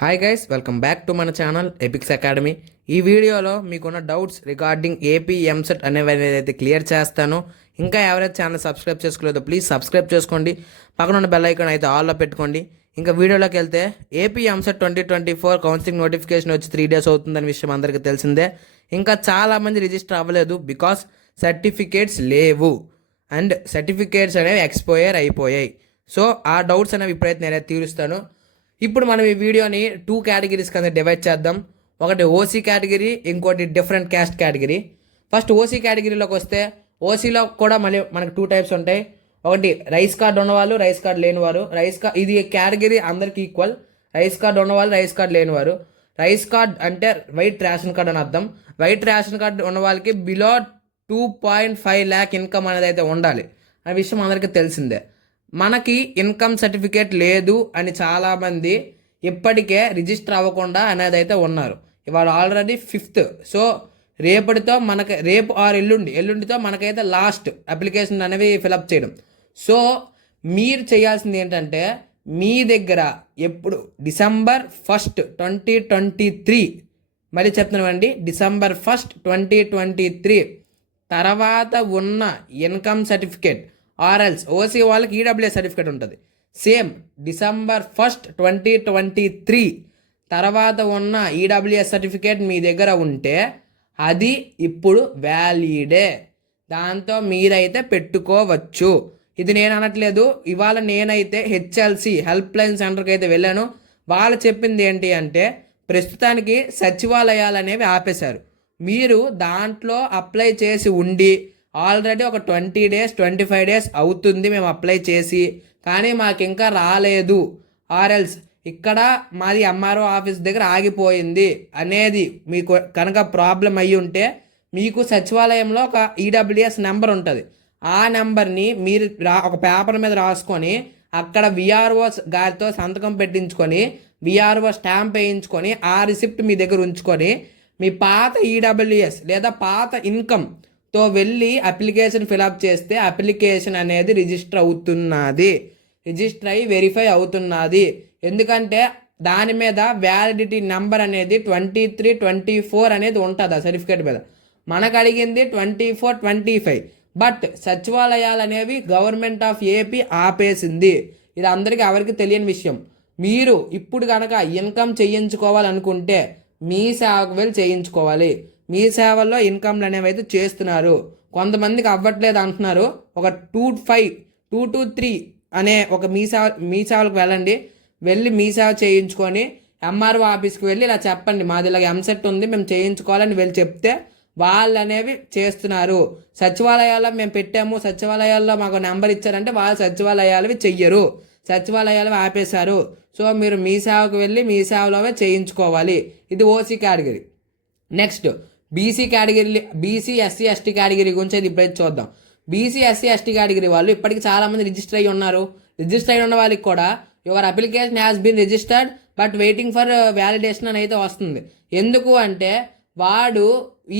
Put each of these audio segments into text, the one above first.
Hi guys, welcome back to మన channel epics academy. ఈ వీడియోలో మీకున్న డౌట్స్ రిగార్డింగ్ ఏపీ ఎంసెట్ అనేవి అయితే క్లియర్ చేస్తాను. ఇంకా ఎవరైతే ఛానల్ సబ్స్క్రైబ్ చేసుకోలేదో ప్లీజ్ సబ్స్క్రైబ్ చేసుకోండి. పక్కన ఉన్న బెల్ ఐకాన్ అయితే ఆల్లో పెట్టుకోండి. ఇంకా వీడియోలోకి వెళ్తే ఏపీ ఎంసెట్ 2024 కౌన్సిలింగ్ నోటిఫికేషన్ వచ్చి 3 days అవుతుందని విషయం అందరికీ తెలిసిందే. ఇంకా చాలామంది రిజిస్టర్ అవ్వలేదు బికాస్ సర్టిఫికేట్స్ లేవు అండ్ సర్టిఫికేట్స్ అనేవి ఎక్స్పైర్ అయిపోయాయి. సో ఆ డౌట్స్ అనేవి ఇప్పుడైతే నేనైతే తీరుస్తాను. ఇప్పుడు మనం ఈ వీడియోని 2 కేటగిరీస్ కింద డివైడ్ చేద్దాం. ఒకటి ఓసీ కేటగిరీ, ఇంకోటి different caste category. First OC కేటగిరీలోకి వస్తే ఓసీలో కూడా మళ్ళీ మనకు 2 types ఉంటాయి. ఒకటి రైస్ కార్డ్ ఉన్నవాళ్ళు, రైస్ కార్డ్ లేనివారు. ఇది కేటగిరీ అందరికి ఈక్వల్. రైస్ కార్డ్ ఉన్నవాళ్ళు, రైస్ కార్డ్ లేనివారు. రైస్ కార్డ్ అంటే వైట్ రేషన్ కార్డ్ అని అర్థం. వైట్ రేషన్ కార్డ్ ఉన్న వాళ్ళకి బిలో 2.5 lakh ఇన్కమ్ అనేది అయితే ఉండాలి అనే విషయం అందరికీ తెలిసిందే. మనకి ఇన్కమ్ సర్టిఫికేట్ లేదు అని చాలామంది ఇప్పటికే రిజిస్టర్ అవ్వకుండా అనేది అయితే ఉన్నారు. ఇవాళ ఆల్రెడీ 5th. సో రేపటితో రేపు ఆర్ ఎల్లుండితో మనకైతే లాస్ట్ అప్లికేషన్ అనేవి ఫిలప్ చేయడం. సో మీరు చేయాల్సింది ఏంటంటే మీ దగ్గర ఎప్పుడు December 1st, 2023 మళ్ళీ చెప్తున్నామండి, December 1st, 2023 తర్వాత ఉన్న ఇన్కమ్ సర్టిఫికేట్ ఆర్ఎల్స్ ఓసీ వాళ్ళకి ఈడబ్ల్యూఎస్ సర్టిఫికేట్ ఉంటుంది. సేమ్ December 1st, 2023 తర్వాత ఉన్న ఈడబ్ల్యూఎస్ సర్టిఫికేట్ మీ దగ్గర ఉంటే అది ఇప్పుడు వ్యాలిడే. దాంతో మీరైతే పెట్టుకోవచ్చు. ఇది నేను అనట్లేదు. ఇవాళ నేనైతే హెచ్ఎల్సి హెల్ప్ లైన్ సెంటర్కి అయితే వెళ్ళాను. వాళ్ళు చెప్పింది ఏంటి అంటే ప్రస్తుతానికి సచివాలయాలు అనేవి ఆపేశారు. మీరు దాంట్లో అప్లై చేసి ఉండి ఆల్రెడీ ఒక 20 days 25 days అవుతుంది మేము అప్లై చేసి, కానీ మాకు ఇంకా రాలేదు, ఆర్ఎల్స్ ఇక్కడ మాది ఎంఆర్ఓ ఆఫీస్ దగ్గర ఆగిపోయింది అనేది మీకు కనుక ప్రాబ్లం అయ్యి ఉంటే మీకు సచివాలయంలో ఒక ఈడబ్ల్యూఎస్ నెంబర్ ఉంటుంది. ఆ నెంబర్ని మీరు ఒక పేపర్ మీద రాసుకొని అక్కడ విఆర్ఓ గారితో సంతకం పెట్టించుకొని విఆర్ఓ స్టాంప్ వేయించుకొని ఆ రిసిప్ట్ మీ దగ్గర ఉంచుకొని మీ పాత ఈడబ్ల్యూఎస్ లేదా పాత ఇన్కమ్తో వెళ్ళి అప్లికేషన్ ఫిలప్ చేస్తే అప్లికేషన్ అనేది రిజిస్టర్ అవుతున్నది. రిజిస్టర్ అయ్యి వెరిఫై అవుతున్నది. ఎందుకంటే దాని మీద వ్యాలిడిటీ నెంబర్ అనేది 23, 24 అనేది ఉంటుంది ఆ సర్టిఫికేట్ మీద. మనకు అడిగింది 24, 25. బట్ సచివాలయాలు అనేవి గవర్నమెంట్ ఆఫ్ ఏపీ ఆపేసింది. ఇది అందరికీ ఎవరికి తెలియని విషయం. మీరు ఇప్పుడు కనుక ఇన్కమ్ చేయించుకోవాలనుకుంటే మీ సేవకు వెళ్ళి చేయించుకోవాలి. మీ సేవల్లో ఇన్కమ్లు అనేవి అయితే చేస్తున్నారు. కొంతమందికి అవ్వట్లేదు అంటున్నారు. ఒక 2 to 3 అనే ఒక మీ సేవలకు వెళ్ళండి. వెళ్ళి మీ సేవ చేయించుకొని ఎంఆర్ఓ ఆఫీస్కి వెళ్ళి ఇలా చెప్పండి, మాది ఇలాగ ఎంసెట్ ఉంది మేము చేయించుకోవాలని వెళ్ళి చెప్తే వాళ్ళు అనేవి చేస్తున్నారు. సచివాలయాల్లో మేము పెట్టాము, సచివాలయాల్లో మాకు నెంబర్ ఇచ్చారంటే వాళ్ళు సచివాలయాలవి చెయ్యరు, సచివాలయాలు ఆపేశారు. సో మీరు మీ సేవకు వెళ్ళి మీ సేవలోవే చేయించుకోవాలి. ఇది OC category. Next BC category, BC SC ST category గురించి అది ఇప్పుడైతే చూద్దాం. బీసీ ఎస్సీ ఎస్టీ కేటగిరీ వాళ్ళు ఇప్పటికి చాలామంది రిజిస్టర్ అయ్యి ఉన్నారు. రిజిస్టర్ అయి ఉన్న వాళ్ళకి కూడా your application has been registered but waiting for validation అని అయితే వస్తుంది. ఎందుకు అంటే వాడు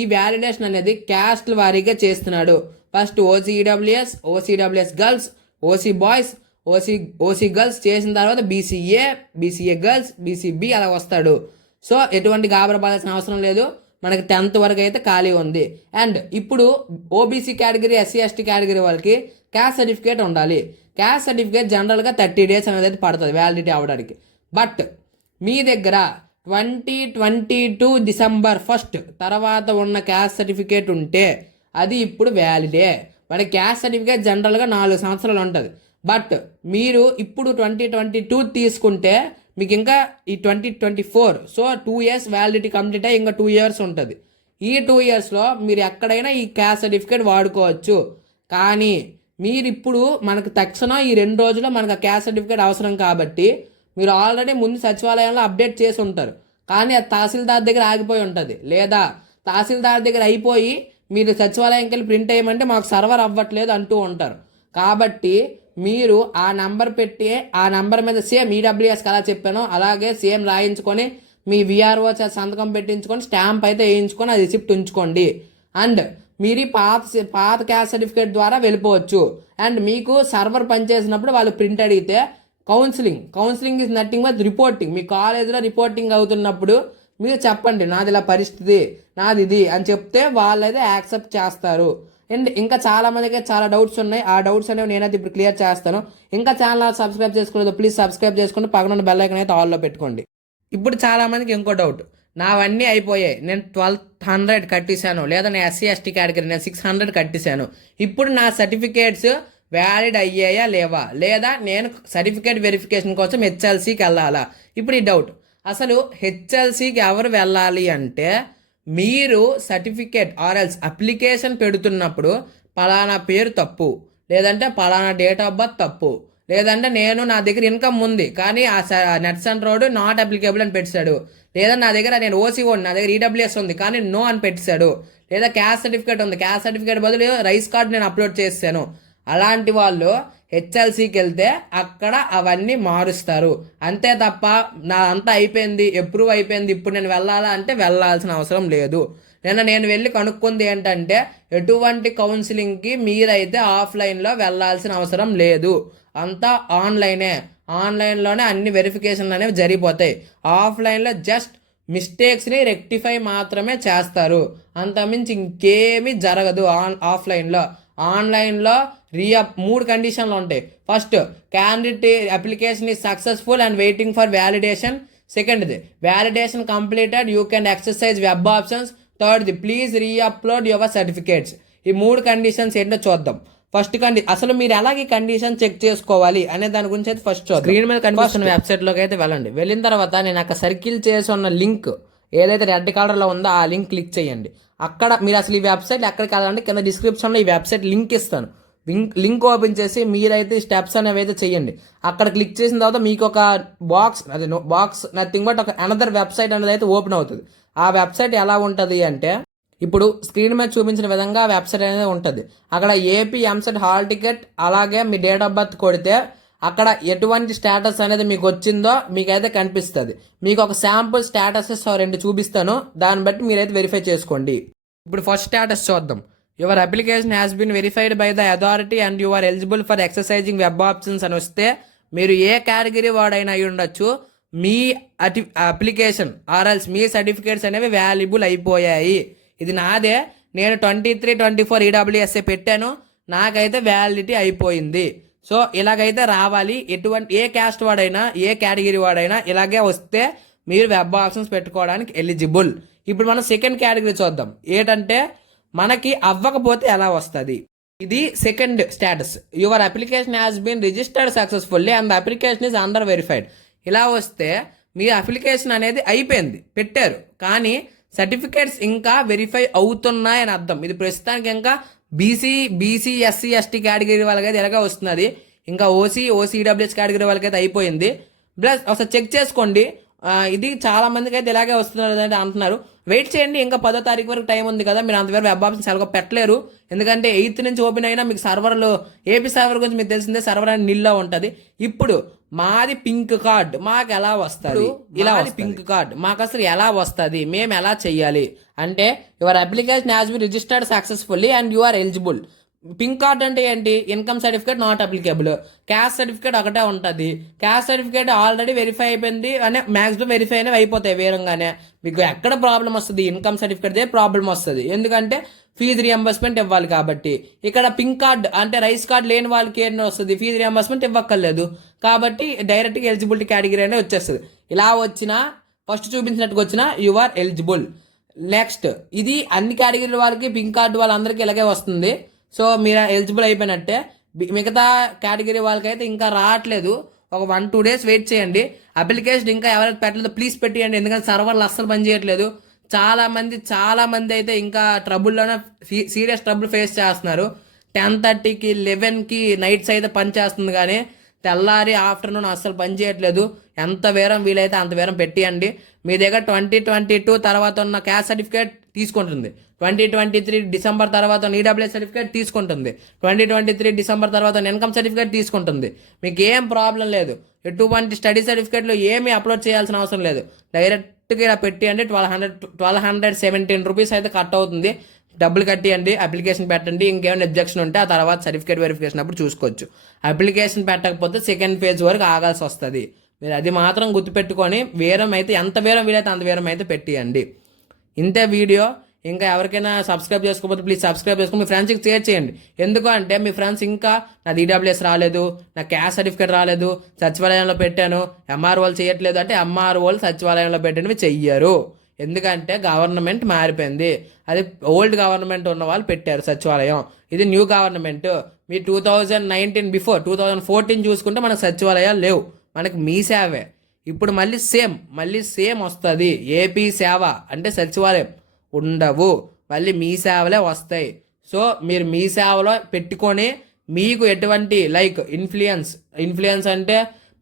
ఈ వ్యాలిడేషన్ అనేది క్యాస్ట్ల వారీగా చేస్తున్నాడు. First OCWS, OCWS girls, OC boys, OC girls చేసిన తర్వాత బీసీఏ గర్ల్స్, బీసీబీ అలా వస్తాడు. సో ఎటువంటి గాబరపడాల్సిన అవసరం లేదు. మనకి 10th వరకు అయితే ఖాళీ ఉంది. అండ్ ఇప్పుడు OBC category, SC ST category వాళ్ళకి క్యాస్ట్ సర్టిఫికేట్ ఉండాలి. క్యాస్ట్ సర్టిఫికేట్ జనరల్గా 30 days అనేది అయితే పడుతుంది వ్యాలిడిటీ అవ్వడానికి. బట్ మీ దగ్గర 2022 December 1st తర్వాత ఉన్న క్యాస్ట్ సర్టిఫికేట్ ఉంటే అది ఇప్పుడు వ్యాలిడే. మరి క్యాస్ట్ సర్టిఫికేట్ జనరల్గా 4 సంవత్సరాలు ఉంటుంది. బట్ మీరు ఇప్పుడు 2022 తీసుకుంటే మీకు ఇంకా ఈ 2024, సో 2 years వ్యాలిడిటీ కంప్లీట్ అయ్యి ఇంకా 2 years ఉంటుంది. ఈ 2 yearsలో మీరు ఎక్కడైనా ఈ క్యాస్ట్ సర్టిఫికేట్ వాడుకోవచ్చు. కానీ మీరు ఇప్పుడు మనకు తక్షణం ఈ 2 రోజుల్లో మనకు ఆ క్యాస్ట్ సర్టిఫికేట్ అవసరం కాబట్టి మీరు ఆల్రెడీ ముందు సచివాలయంలో అప్డేట్ చేసి ఉంటారు. కానీ అది తహసీల్దార్ దగ్గర ఆగిపోయి ఉంటుంది, లేదా తహసీల్దార్ దగ్గర అయిపోయి మీరు సచివాలయంకి వెళ్ళి ప్రింట్ అయ్యమంటే మాకు సర్వర్ అవ్వట్లేదు అంటూ ఉంటారు. కాబట్టి మీరు ఆ నెంబర్ పెట్టి ఆ నెంబర్ మీద సేమ్ ఈడబ్ల్యూఎస్కి ఎలా చెప్పానో అలాగే సేమ్ రాయించుకొని మీ విఆర్ఓ సంతకం పెట్టించుకొని స్టాంప్ అయితే వేయించుకొని ఆ రిసిప్ట్ ఉంచుకోండి. అండ్ మీరు పాత క్యాస్ట్ సర్టిఫికేట్ ద్వారా వెళ్ళిపోవచ్చు. అండ్ మీకు సర్వర్ పనిచేసినప్పుడు వాళ్ళు ప్రింట్ అడిగితే counselling is nothing but reporting. మీ కాలేజీలో రిపోర్టింగ్ అవుతున్నప్పుడు మీరు చెప్పండి నాది ఇలా పరిస్థితి, నాది ఇది అని చెప్తే వాళ్ళైతే యాక్సెప్ట్ చేస్తారు. అండ్ ఇంకా చాలా మందికి చాలా డౌట్స్ ఉన్నాయి. ఆ డౌట్స్ అనేవి నేనైతే ఇప్పుడు క్లియర్ చేస్తాను. ఇంకా ఛానల్ సబ్స్క్రైబ్ చేసుకోలేదు, ప్లీజ్ సబ్స్క్రైబ్ చేసుకుని పక్కన ఉన్న బెల్ ఐకాన్ అయితే ఆల్లో పెట్టుకోండి. ఇప్పుడు చాలా మందికి ఇంకో డౌట్, నావన్నీ అయిపోయాయి, నేను 1200 కట్టేశాను, లేదా నేను ఎస్సీ ఎస్టీ కేటగిరీ నేను 600 కట్టేశాను, ఇప్పుడు నా సర్టిఫికేట్స్ వ్యాలిడ్ అయ్యాయా లేవా, లేదా నేను సర్టిఫికేట్ వెరిఫికేషన్ కోసం హెచ్ఎల్సీకి వెళ్ళాలా? ఇప్పుడు ఈ డౌట్, అసలు హెచ్ఎల్సీకి ఎవరు వెళ్ళాలి అంటే, మీరు సర్టిఫికేట్ ఆర్ఎల్స్ అప్లికేషన్ పెడుతున్నప్పుడు పలానా పేరు తప్పు, లేదంటే పలానా డేట్ ఆఫ్ బర్త్ తప్పు, లేదంటే నేను నా దగ్గర ఇన్కమ్ ఉంది కానీ ఆ net centre road not applicable అని పెట్టాడు, లేదా నా దగ్గర నేను ఓసీ ఓన్ నా దగ్గర ఈడబ్ల్యూఎస్ ఉంది కానీ నో అని పెట్టాడు, లేదా క్యాస్ట్ సర్టిఫికేట్ ఉంది, క్యాస్ట్ సర్టిఫికేట్ బదులు రైస్ కార్డ్ నేను అప్లోడ్ చేశాను, అలాంటి వాళ్ళు హెచ్ఎల్సీకి వెళ్తే అక్కడ అవన్నీ మారుస్తారు. అంతే తప్ప నా అంతా అయిపోయింది, అప్రూవ్ అయిపోయింది, ఇప్పుడు నేను వెళ్ళాలా అంటే వెళ్ళాల్సిన అవసరం లేదు. నేను వెళ్ళి కనుక్కుంది ఏంటంటే, ఎటువంటి కౌన్సిలింగ్కి మీరైతే ఆఫ్లైన్లో వెళ్ళాల్సిన అవసరం లేదు, అంతా ఆన్లైన్లోనే అన్ని వెరిఫికేషన్లు అనేవి జరిగిపోతాయి. ఆఫ్లైన్లో జస్ట్ మిస్టేక్స్ని రెక్టిఫై మాత్రమే చేస్తారు, అంతమించి ఇంకేమీ జరగదు ఆన్లైన్లో 3 కండిషన్లు ఉంటాయి. First, candidate application is successful and waiting for validation. సెకండ్ది, validation completed, you can exercise web options. థర్డ్ది, ప్లీజ్ రీఅప్లోడ్ యువర్ సర్టిఫికేట్స్. ఈ 3 కండిషన్స్ ఏంటో చూద్దాం. ఫస్ట్ అసలు మీరు ఎలాగ ఈ కండిషన్ చెక్ చేసుకోవాలి అనే దాని గురించి అయితే ఫస్ట్ చూద్దాం. స్క్రీన్ మీద కనిపిస్తున్న వెబ్సైట్లోకి అయితే వెళ్ళండి. వెళ్ళిన తర్వాత నేను అక్కడ సర్కిల్ చేసి ఉన్న లింక్ ఏదైతే రెడ్ కలర్లో ఉందో ఆ లింక్ క్లిక్ చేయండి. అక్కడ మీరు అసలు ఈ వెబ్సైట్ ఎక్కడికి వెళ్ళాలంటే కింద డిస్క్రిప్షన్లో ఈ వెబ్సైట్ లింక్ ఇస్తాను. లింక్ ఓపెన్ చేసి మీరైతే స్టెప్స్ అనేవి అయితే చేయండి. అక్కడ క్లిక్ చేసిన తర్వాత మీకు ఒక బాక్స్ నథింగ్ బట్ ఒక అనదర్ వెబ్సైట్ అనేది అయితే ఓపెన్ అవుతుంది. ఆ వెబ్సైట్ ఎలా ఉంటుంది అంటే, ఇప్పుడు స్క్రీన్ మీద చూపించిన విధంగా వెబ్సైట్ అనేది ఉంటుంది. అక్కడ ఏపీ ఎంసెట్ హాల్ టికెట్ అలాగే మీ డేట్ ఆఫ్ బర్త్ కొడితే అక్కడ ఎటువంటి స్టేటస్ అనేది మీకు వచ్చిందో మీకైతే కనిపిస్తుంది. మీకు ఒక శాంపుల్ స్టేటసెస్ 2 చూపిస్తాను, దాన్ని బట్టి మీరైతే వెరిఫై చేసుకోండి. ఇప్పుడు ఫస్ట్ స్టేటస్ చూద్దాం. Your application has been verified by the authority and you are eligible for exercising web options అని వస్తే, మీరు ఏ కేటగిరీ వాడైనా అయి ఉండొచ్చు, మీ అప్లికేషన్ ఆర్ఎల్స్ మీ సర్టిఫికేట్స్ అనేవి వాల్యుబుల్ అయిపోయాయి. ఇది నాదే, నేను 23-24 ఈడబ్ల్యూఎస్ఏ పెట్టాను, నాకైతే వ్యాలిడిటీ అయిపోయింది. సో ఇలాగైతే రావాలి. ఏ క్యాస్ట్ వాడైనా ఏ కేటగిరీ వాడైనా ఇలాగే వస్తే మీరు వెబ్ ఆప్షన్స్ పెట్టుకోవడానికి ఎలిజిబుల్. ఇప్పుడు మనం సెకండ్ కేటగిరీ చూద్దాం. ఏంటంటే, మనకి అవ్వకపోతే ఎలా వస్తుంది. ఇది second status. Your application has been registered successfully and the application is under verified. ఇలా వస్తే మీ అప్లికేషన్ అనేది అయిపోయింది, పెట్టారు, కానీ సర్టిఫికేట్స్ ఇంకా వెరిఫై అవుతున్నాయని అర్థం. ఇది ప్రస్తుతానికి ఇంకా బీసీ ఎస్సీ ఎస్టీ కేటగిరీ వాళ్ళకైతే ఎలాగ వస్తున్నది, ఇంకా ఓసీ ఈడబ్ల్యూఎస్ కేటగిరీ వాళ్ళకైతే అయిపోయింది. ప్లస్ ఒకసారి చెక్ చేసుకోండి. ఇది చాలా మందికి అయితే ఇలాగే వస్తున్నారు అంటే అంటున్నారు. వెయిట్ చేయండి, ఇంకా 10వ తారీఖు వరకు టైం ఉంది కదా, మీరు అంతవరకు వెబ్ ఆప్షన్స్ ఎలాగో పెట్టలేరు. ఎందుకంటే 8th నుంచి ఓపెన్ అయినా మీకు సర్వర్లు ఏపీ సర్వర్ గురించి మీకు తెలిసిందే, సర్వర్ అని నిల్లో ఉంటుంది. ఇప్పుడు మాది పింక్ కార్డ్ మాకు ఎలా వస్తుంది, ఇలా పింక్ కార్డ్ మాకు అసలు ఎలా వస్తుంది, మేము ఎలా చెయ్యాలి అంటే, your application has been registered successfully and you are eligible. Pink card అంటే ఏంటి? Income certificate not applicable, caste certificate ఒకటే ఉంటుంది. క్యాస్ట్ సర్టిఫికేట్ ఆల్రెడీ వెరిఫై అయిపోయింది అనే మ్యాక్సిమం వెరిఫై అయినా అయిపోతాయి వేరంగానే. మీకు ఎక్కడ ప్రాబ్లం వస్తుంది? ఇన్కమ్ సర్టిఫికేట్దే ప్రాబ్లం వస్తుంది, ఎందుకంటే ఫీజు రియంబర్స్మెంట్ ఇవ్వాలి కాబట్టి. ఇక్కడ పింక్ కార్డ్ అంటే రైస్ కార్డ్ లేని వాళ్ళకి ఏం వస్తుంది, ఫీజు రియంబర్స్మెంట్ ఇవ్వక్కర్లేదు కాబట్టి డైరెక్ట్గా ఎలిజిబిలిటీ కేటగిరీ అనేది వచ్చేస్తుంది. ఇలా వచ్చినా ఫస్ట్ చూపించినట్టుగా వచ్చినా యు ఆర్ ఎలిజిబుల్. నెక్స్ట్, ఇది అన్ని కేటగిరీల వాళ్ళకి పింక్ కార్డు వాళ్ళందరికీ ఇలాగే వస్తుంది. సో మీరు ఎలిజిబుల్ అయిపోయినట్టే. మిగతా కేటగిరీ వాళ్ళకైతే ఇంకా రావట్లేదు, ఒక 1-2 days వెయిట్ చేయండి. అప్లికేషన్ ఇంకా ఎవరైతే పెట్టలేదో ప్లీజ్ పెట్టేయండి, ఎందుకంటే సర్వర్లు అస్సలు పనిచేయట్లేదు. చాలా మంది అయితే ఇంకా ట్రబుల్లోనే సీరియస్ ట్రబుల్ ఫేస్ చేస్తున్నారు. 10:30కి 11కి నైట్స్ అయితే పని చేస్తుంది, కానీ తెల్లారి ఆఫ్టర్నూన్ అస్సలు పని చేయట్లేదు. ఎంత వేరం వీలైతే అంత వేరం పెట్టియండి. మీ దగ్గర 2022 తర్వాత ఉన్న క్యాస్ట్ సర్టిఫికేట్ తీసుకుంటుంది, 2023 డిసెంబర్ తర్వాత ఈడబ్ల్యూఎస్ సర్టిఫికేట్ తీసుకుంటుంది, 2023 డిసెంబర్ తర్వాత ఇన్కమ్ సర్టిఫికేట్ తీసుకుంటుంది. మీకు ఏం ప్రాబ్లం లేదు, ఎటువంటి స్టడీ సర్టిఫికేట్లు ఏమీ అప్లోడ్ చేయాల్సిన అవసరం లేదు. డైరెక్ట్గా ఇలా పెట్టియండి. 1217 రూపీస్ అయితే కట్ అవుతుంది. డబ్బులు కట్టియండి, అప్లికేషన్ పెట్టండి. ఇంకేమైనా అబ్జెక్షన్ ఉంటే ఆ తర్వాత సర్టిఫికేట్ వెరిఫికేషన్ అప్పుడు చూసుకోవచ్చు. అప్లికేషన్ పెట్టకపోతే సెకండ్ ఫేజ్ వరకు ఆగాల్సి వస్తుంది. మీరు అది మాత్రం గుర్తుపెట్టుకొని వేరం అయితే ఎంత వేరం వీలైతే అంత వేరం అయితే పెట్టియండి. ఇంతే వీడియో. ఇంకా ఎవరికైనా సబ్స్క్రైబ్ చేసుకోకపోతే ప్లీజ్ సబ్స్క్రైబ్ చేసుకుని మీ ఫ్రెండ్స్కి షేర్ చేయండి. ఎందుకు అంటే మీ ఫ్రెండ్స్ ఇంకా నా ఈడబ్ల్యూఎస్ రాలేదు, నా క్యాస్ట్ సర్టిఫికేట్ రాలేదు, సచివాలయంలో పెట్టాను, ఎంఆర్ఓలు చేయట్లేదు అంటే ఎంఆర్ఓలు సచివాలయంలో పెట్టినవి చెయ్యరు. ఎందుకంటే గవర్నమెంట్ మారిపోయింది. అది ఓల్డ్ గవర్నమెంట్ ఉన్న వాళ్ళు పెట్టారు సచివాలయం, ఇది న్యూ గవర్నమెంట్. మీ 2019 బిఫోర్ 2014 చూసుకుంటే మనకు సచివాలయాలు లేవు, మనకి మీ సేవే. ఇప్పుడు మళ్ళీ సేమ్ వస్తుంది. ఏపీ సేవ అంటే సచివాలయం ఉండవు, మళ్ళీ మీ సేవలే వస్తాయి. సో మీరు మీ సేవలో పెట్టుకొని మీకు ఎటువంటి లైక్ ఇన్ఫ్లుయెన్స్ అంటే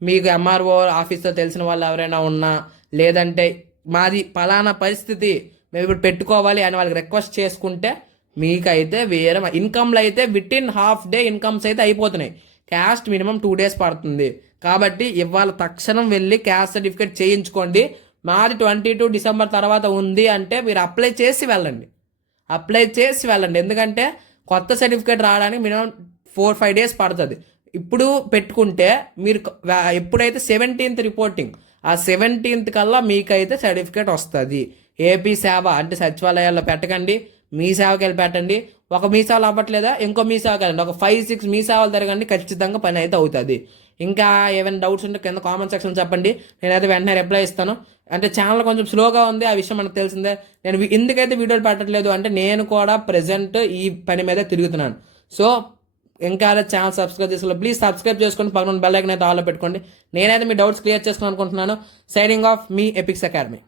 మీకు ఎంఆర్ఓ ఆఫీస్లో తెలిసిన వాళ్ళు ఎవరైనా ఉన్నా, లేదంటే మాది పలానా పరిస్థితి మేము ఇప్పుడు పెట్టుకోవాలి అని వాళ్ళకి రిక్వెస్ట్ చేసుకుంటే మీకైతే వేరే ఇన్కమ్లు అయితే వితిన్ హాఫ్ డే ఇన్కమ్స్ అయితే అయిపోతున్నాయి. క్యాస్ట్ మినిమం 2 days పడుతుంది. కాబట్టి ఇవాళ తక్షణం వెళ్ళి క్యాస్ట్ సర్టిఫికేట్ చేయించుకోండి. మాది 22 December తర్వాత ఉంది అంటే మీరు అప్లై చేసి వెళ్ళండి. ఎందుకంటే కొత్త సర్టిఫికేట్ రావడానికి మినిమం 4-5 days పడుతుంది. ఇప్పుడు పెట్టుకుంటే మీరు ఎప్పుడైతే 17th రిపోర్టింగ్, ఆ 17th కల్లా మీకైతే సర్టిఫికేట్ వస్తుంది. ఏపీ సేవ అంటే సచివాలయాల్లో పెట్టకండి, మీ సేవకి వెళ్ళి పెట్టండి. ఒక మీ సేవలు అవ్వట్లేదా ఇంకో మీ సేవకి వెళ్ళండి, ఒక 5-6 మీ సేవలు తిరగండి, ఖచ్చితంగా పని అయితే అవుతుంది. ఇంకా ఏమైనా డౌట్స్ ఉంటే కింద కామెంట్ సెక్షన్ చెప్పండి, నేనైతే వెంటనే రిప్లై ఇస్తాను. అంటే ఛానల్ కొంచెం స్లోగా ఉంది, ఆ విషయం మనకు తెలిసిందే. నేను ఎందుకైతే వీడియోలు పెట్టట్లేదు అంటే నేను కూడా ప్రెజెంట్ ఈ పని మీద తిరుగుతున్నాను. సో ఇంకా ఛానల్ సబ్స్క్రైబ్ చేసుకోవాలి, ప్లీజ్ సబ్స్క్రైబ్ చేసుకొని పక్కన బెల్ ఐకాన్ అయితే ఆన్లో పెట్టుకోండి. నేనైతే మీ డౌట్స్ క్లియర్ చేసుకుని అనుకుంటున్నాను. సైనింగ్ ఆఫ్ మీ ఎపిక్స్ అకాడమీ.